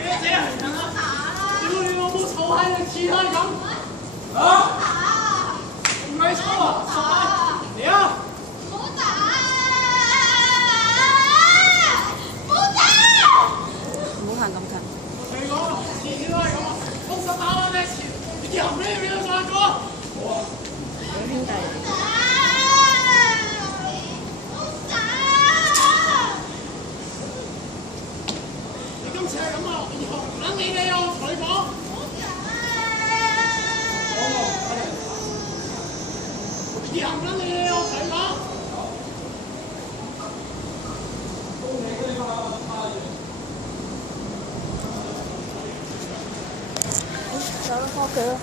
屌你老母臭閪你黐閪咁！啊！唔係臭啊！臭閪！嚟啊！唔好打！唔好打！唔好行咁近。我同你講，次次都係咁啊！封實打啦咩？你又咩嘢都再講。好啊！兩兄弟嚟。你今次係咁啊！以後唔撚理你啊！我同你講。以後唔撚理你啊！我同你講。走啦，返屋企啦。